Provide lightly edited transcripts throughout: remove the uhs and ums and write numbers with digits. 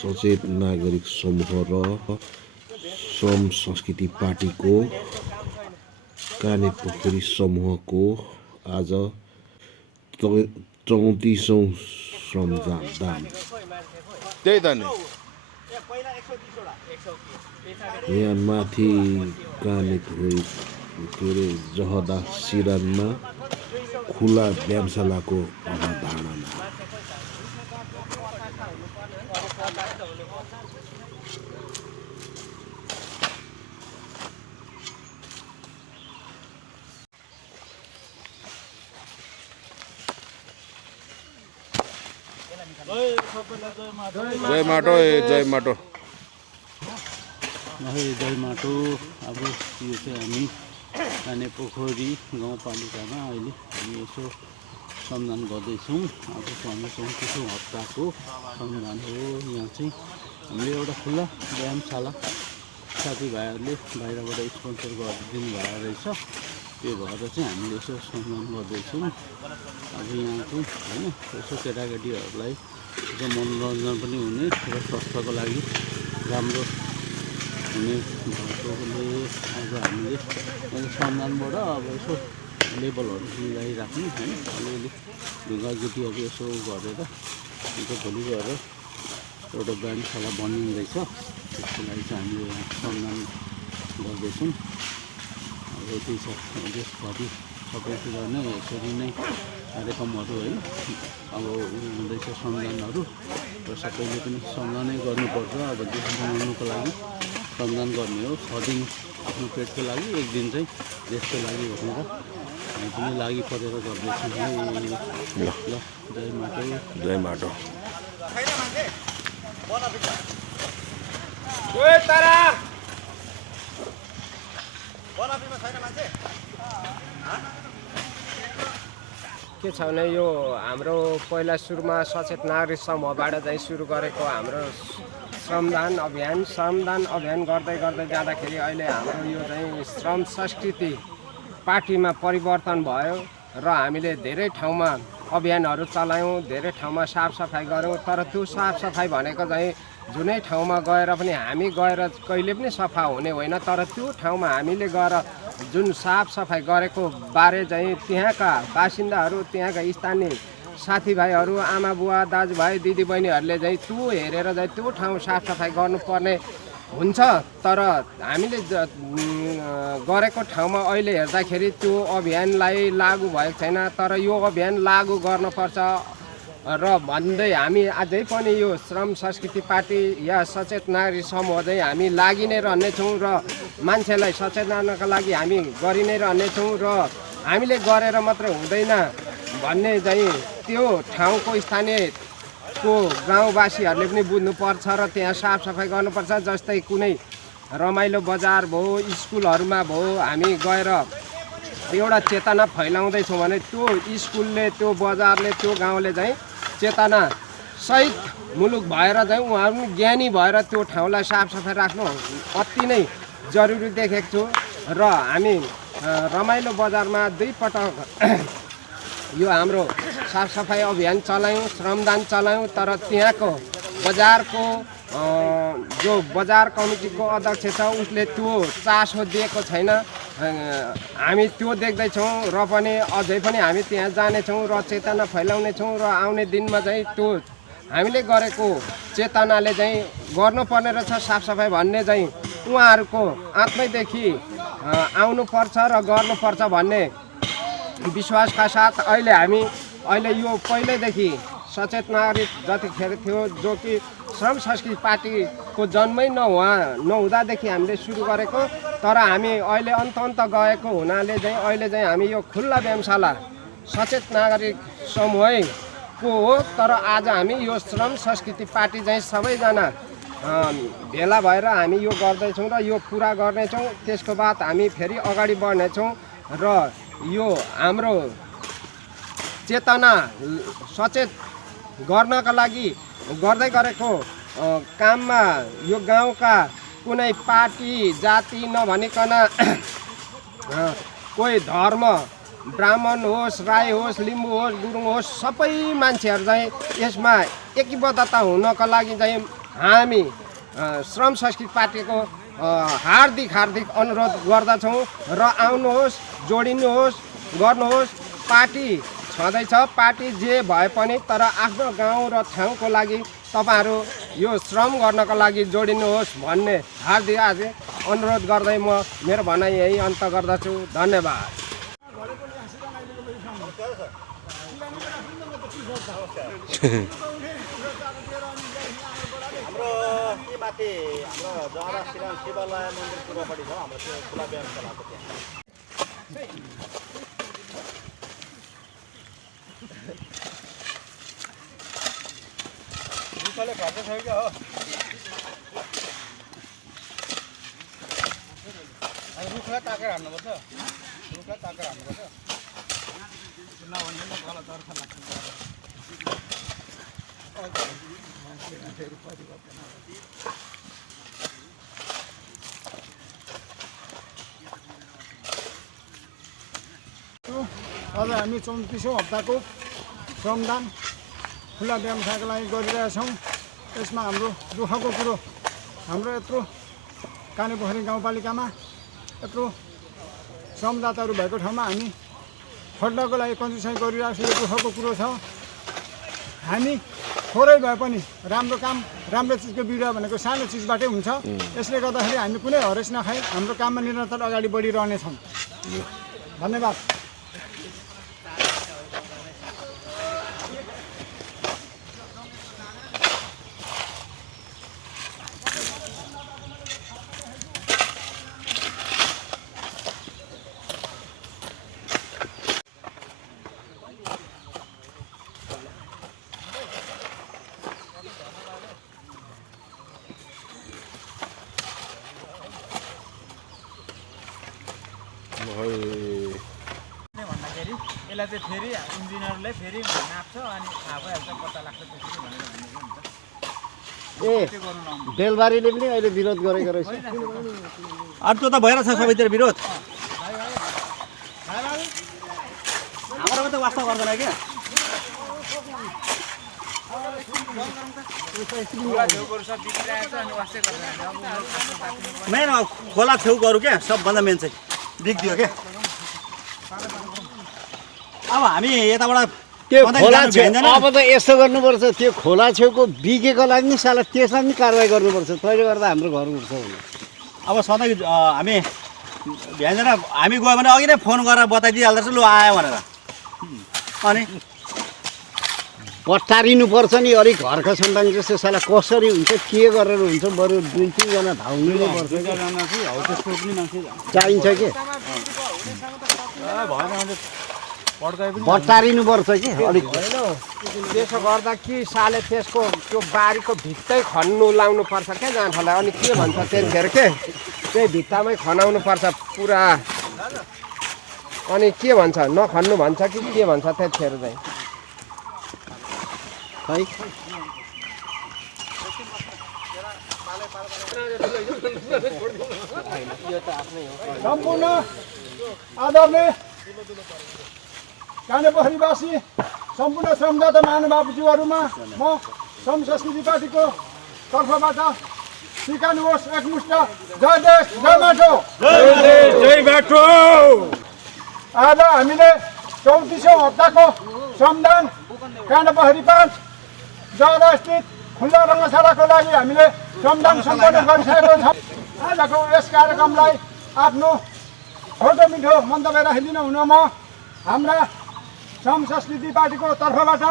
सचेत नागरिक समूह र श्रम संस्कृति पार्टीको कानेपोखरी समूहको आज 34औं श्रमदान। त्यही त नि यहाँ माथि कानेपोखरी जहदा सिरानमा खुला व्यायामशालाको अवधारणा। जय माटो जय माटो जय माटो। अब यो चाहिँ हामी कानेपोखरी गाउँपालिकामा अहिले हामी यसो श्रमदान गर्दैछौँ। अब हामी 34औं हप्ताको श्रमदान हो। यहाँ चाहिँ हामीले एउटा खुल्ला व्यायामशाला साथीभाइहरूले बाहिरबाट स्पोन्सर गरिदिनु भएको रहेछ। त्यो भएर चाहिँ हामीले यसो श्रमदान गर्दैछौँ। अब यहाँ चाहिँ होइन यसो केटाकेटीहरूलाई जो मनोरञ्जन पनि हुने र स्वास्थ्यको लागि राम्रो हुने भएकोले आज हामीले श्रमदानबाट अब यसो लेबलहरू मिलाइराख्ने होइन अलिअलि ढुङ्गा गिटीहरू यसो गरेर अन्त भोलि गएर एउटा व्यायामशाला बनिँदैछ। त्यसको लागि चाहिँ हामीले यहाँ श्रमदान गर्दैछौँ। अब यति छ देशभरि सबैतिर नै यसरी नै कार्यक्रमहरू है अब हुँदैछ श्रमदानहरू र सबैले पनि श्रमदानै गर्नुपर्छ। अब देश बनाउनुको लागि श्रमदान गर्ने हो। 6 दिन आफ्नो पेटको लागि, 1 दिन चाहिँ देशको लागि भनेर हामी पनि लागि परेर गर्दैछौँ है। ल जय माटो जय माटो। के छ भने यो हाम्रो पहिला सुरुमा सचेत नागरिक समूहबाट चाहिँ सुरु गरेको हाम्रो श्रमदान अभियान गर्दै जाँदाखेरि अहिले हाम्रो यो चाहिँ श्रम संस्कृति पार्टीमा परिवर्तन भयो र हामीले धेरै ठाउँमा अभियानहरू चलायौँ, धेरै ठाउँमा साफसफाइ गऱ्यौँ। तर त्यो साफसफाइ भनेको चाहिँ जुनै ठाउँमा गएर पनि हामी गएर कहिले पनि सफा हुने होइन। तर त्यो ठाउँमा हामीले गएर जुन साफसफाइ गरेको बारे चाहिँ त्यहाँका बासिन्दाहरू, त्यहाँका स्थानीय साथीभाइहरू, आमा बुवा, दाजुभाइ, दिदीबहिनीहरूले चाहिँ त्यो हेरेर चाहिँ त्यो ठाउँ साफसफाइ गर्नुपर्ने हुन्छ। तर हामीले गरेको ठाउँमा अहिले हेर्दाखेरि त्यो अभियानलाई लागू भएको छैन। तर यो अभियान लागू गर्नुपर्छ र भन्दै हामी अझै पनि यो श्रम संस्कृति पार्टी या सचेत नागरिक समूह चाहिँ हामी लागि नै रहनेछौँ र मान्छेलाई सचेतनाका लागि हामी गरि नै रहनेछौँ। र हामीले गरेर मात्र हुँदैन भन्ने चाहिँ त्यो ठाउँको स्थानीयको गाउँवासीहरूले पनि बुझ्नुपर्छ र त्यहाँ साफसफाइ गर्नुपर्छ। जस्तै कुनै रमाइलो बजार भयो, स्कुलहरूमा भयो, हामी गएर एउटा चेतना फैलाउँदैछौँ भने त्यो स्कुलले, त्यो बजारले, त्यो गाउँले चाहिँ चेतना सहित मुलुक भएर चाहिँ उहाँहरू पनि ज्ञानी भएर त्यो ठाउँलाई साफसफाइ राख्नु अति नै जरुरी देखेको छु। र हामी रमाइलो बजारमा 2 पटक यो हाम्रो साफसफाइ अभियान चलायौँ, श्रमदान चलायौँ। तर त्यहाँको बजारको जो बजार कमिटीको अध्यक्ष छ उसले त्यो चासो दिएको छैन। हामी त्यो देख्दैछौँ र पनि अझै पनि हामी त्यहाँ जानेछौँ र चेतना फैलाउनेछौँ र आउने दिनमा चाहिँ त्यो हामीले गरेको चेतनाले चाहिँ गर्नुपर्ने रहेछ साफसफाइ भन्ने चाहिँ उहाँहरूको आत्मैदेखि आउनुपर्छ र गर्नुपर्छ भन्ने विश्वासका साथ अहिले यो पहिल्यैदेखि सचेत नागरिक जतिखेर थियो जो कि श्रम संस्कृति पार्टीको जन्मै नहुँदादेखि हामीले सुरु गरेको। तर हामी अहिले अन्त गएको हुनाले चाहिँ अहिले चाहिँ हामी यो खुल्ला व्यायामशाला सचेत नागरिक समूहको हो। तर आज हामी यो श्रम संस्कृति पार्टी चाहिँ सबैजना भेला भएर हामी यो गर्दैछौँ र यो पुरा गर्नेछौँ। त्यसको बाद हामी फेरि अगाडि बढ्नेछौँ र यो हाम्रो चेतना सचेत गर्नका लागि गर्दै गरेको काममा यो गाउँका कुनै पार्टी जाति नभनिकन कोही धर्म ब्राह्मण होस्, राई होस्, लिम्बू होस्, गुरुङ होस्, सबै मान्छेहरू चाहिँ यसमा एकीबद्धता हुनको लागि चाहिँ हामी श्रम संस्कृति पार्टीको हार्दिक अनुरोध गर्दछौँ र आउनुहोस्, जोडिनुहोस्, गर्नुहोस्। पार्टी छँदैछ, पार्टी जे भए पनि तर आफ्नो गाउँ र ठाउँको लागि तपाईँहरू यो श्रम गर्नको लागि जोडिनुहोस् भन्ने हार्दिक अनुरोध गर्दै म मेरो भनाइ यही अन्त गर्दछु। धन्यवाद। माथि हाम्रो जहरा शिवालय मन्दिर पूर्वपट्टि छ हाम्रो त्यो खुला व्यायामशालाको त्यहाँ। रुखले घट्छ छ क्या हो रुखलाई ताकेर हान्नुपर्छ रुखलाई ताकेर हान्नुपर्छ नभने गलत अर्थ लाग्छ आज हामी 34औं हप्ताको श्रमदान खुला व्यायामशालाको लागि गरिरहेछौँ। यसमा हाम्रो दुःखको कुरो हाम्रो यत्रो कानेपोखरी गाउँपालिकामा यत्रो श्रमदाताहरू भएको ठाउँमा हामी खट्नको लागि कन्जुसाइ गरिरहेको छु। यो दुःखको कुरो छ। हामी थोरै भए पनि राम्रो काम राम्रो चिजको बिरुवा भनेको सानो चिजबाटै हुन्छ। यसले गर्दाखेरि हामी कुनै हरेस नखाई हाम्रो काममा निरन्तर अगाडि बढिरहनेछौँ। धन्यवाद। भन्दाखेरि यसलाई चाहिँ फेरि इन्जिनियरले फेरि नाप्छ अनि थाहा भइहाल्छ पत्ता लाग्छ त्यसरी भनेर भनेको नि त। बेलबारीले पनि अहिले विरोध गरेको रहेछ। अर्को त भइरहेछ सबैतिर विरोध। हाम्रोमा त वास्ता गर्दैन क्या। मेन खोला छेउ गरौँ क्या सबभन्दा मेन चाहिँ बिग्दियो क्या। अब हामी यताबाट त्यो खोला छेउ अब त यस्तो गर्नुपर्छ, त्यो खोला छेउको बिगेकोलाई नि साला त्यसलाई नि कारवाही गर्नुपर्छ। त्यसले गर्दा हाम्रो घर उठ्छ भने अब सधैँ हामी भ्याउँदैन। हामी गयो भने अघि नै फोन गरेर बताइदिइहाल्दछ लु आयो भनेर। अनि पट्टारिनुपर्छ नि अलिक घरका सन्तान जस्तो साला कसरी हुन्छ के गरेर हुन्छ बरु 2-3 जना धाउनु नै पर्छ। चाहिन्छ के पट्टारिनुपर्छ कि अलिक। त्यसो गर्दा कि साले त्यसको त्यो बारीको भित्तै खन्नु लाउनु पर्छ क्या गाँठालाई। अनि के भन्छ त्यतिखेर के त्यही भित्तामै खनाउनु पर्छ पुरा। अनि के भन्छ नखन्नु भन्छ कि के भन्छ त्यतिखेर चाहिँ खै सम्पूर्ण आदरणीय कानेपोखरीवासी सम्पूर्ण श्रमदाता महानुभावज्यूहरूमा म श्रम संस्कृति पार्टीको तर्फबाट सिकाउनुहोस् एकमुष्ट जय देश जय माटो। जय बाटो। आज हामीले 34औं हप्ताको श्रमदान कानेपोखरी 5 जगदास्थित खुल्ला रङ्गशालाको लागि हामीले श्रमदान सम्पन्न गरिसकेको छौँ। आजको यस कार्यक्रमलाई आफ्नो छोटो मिठो मन्तव्य राखिदिन हुन म हाम्रा श्रम संस्कृति पार्टीको तर्फबाट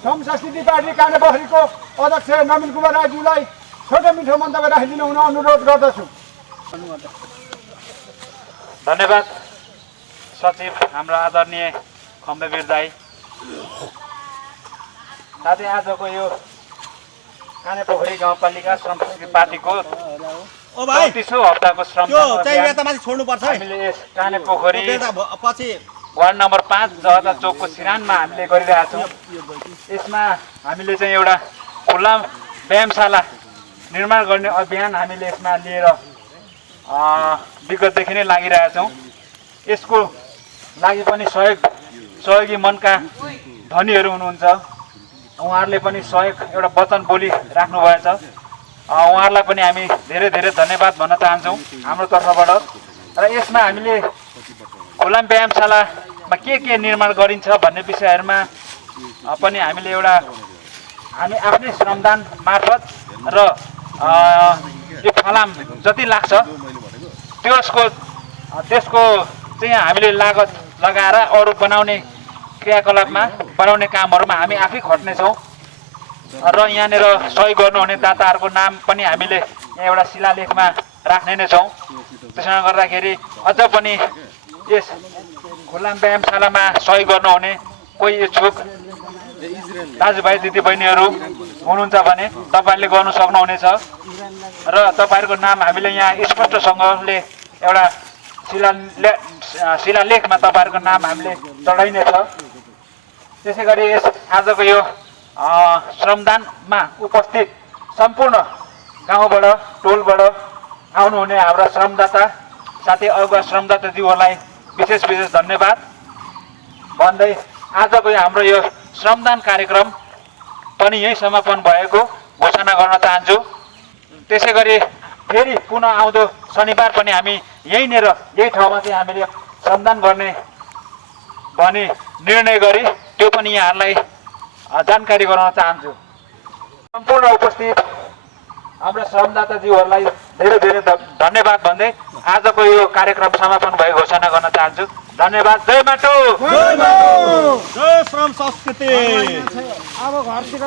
श्रम संस्कृति पार्टी कानेपोखरीको अध्यक्ष नवीन कुमार राईज्यूलाई छोटो मिठो मन्तव्य राखिदिन हुन अनुरोध गर्दछु। धन्यवाद सचिव हाम्रो आदरणीय खम्बेवीर दाई। साथै आजको यो कानेपोखरी गाउँपालिका श्रम संस्कृति पार्टीको 34औं हप्ताको श्रम हामीले यस कानेपोखरी वार्ड नम्बर 5 जहदा चोकको सिरानमा हामीले गरिरहेका छौँ। यसमा हामीले चाहिँ एउटा खुल्ला व्यायामशाला निर्माण गर्ने अभियान हामीले यसमा लिएर विगतदेखि नै लागिरहेका छौँ। यसको लागि पनि सहयोगी मनका धनीहरू हुनुहुन्छ। उहाँहरूले पनि सहयोग एउटा वचन बोली राख्नुभएछ। उहाँहरूलाई पनि हामी धेरै धेरै धन्यवाद भन्न चाहन्छौँ हाम्रो तर्फबाट। र यसमा हामीले खुल्ला व्यायामशालामा के निर्माण गरिन्छ भन्ने विषयहरूमा पनि हामीले हामी आफ्नै श्रमदान मार्फत र यो फलाम जति लाग्छ त्यसको चाहिँ हामीले लागत लगाएर अरू बनाउने क्रियाकलापमा बनाउने कामहरूमा हामी आफै खट्नेछौँ। र यहाँनिर सहयोग गर्नुहुने दाताहरूको नाम पनि हामीले यहाँ एउटा शिलालेखमा राख्ने नै छौँ। त्यसले गर्दाखेरि अझ पनि यस खुल्ला व्यायामशालामा सहयोग गर्नुहुने कोही इच्छुक दाजुभाइ दिदीबहिनीहरू हुनुहुन्छ भने तपाईँहरूले गर्नु सक्नुहुनेछ। र तपाईँहरूको नाम हामीले यहाँ स्पष्टसँगले एउटा शिलालेखमा तपाईँहरूको नाम हामीले चढाइनेछ। त्यसै गरी यस आजको यो श्रमदानमा उपस्थित सम्पूर्ण गाउँबाट टोलबाट आउनुहुने हाम्रा श्रमदाता साथै अगुवा श्रमदाताज्यूहरूलाई विशेष धन्यवाद भन्दै आजको हाम्रो यो श्रमदान कार्यक्रम पनि यही समापन भएको घोषणा गर्न चाहन्छु। त्यसै गरी फेरि पुनः आउँदो शनिबार पनि हामी यही ठाउँमा चाहिँ हामीले श्रमदान गर्ने भनी निर्णय गरी त्यो पनि यहाँहरूलाई जानकारी गराउन चाहन्छु। सम्पूर्ण उपस्थित हाम्रा श्रमदाताज्यूहरूलाई धेरै धेरै धन्यवाद भन्दै आजको यो कार्यक्रम समापन भएको घोषणा गर्न चाहन्छु। धन्यवाद। जय माटो, जय श्रम संस्कृति। अब घरतिर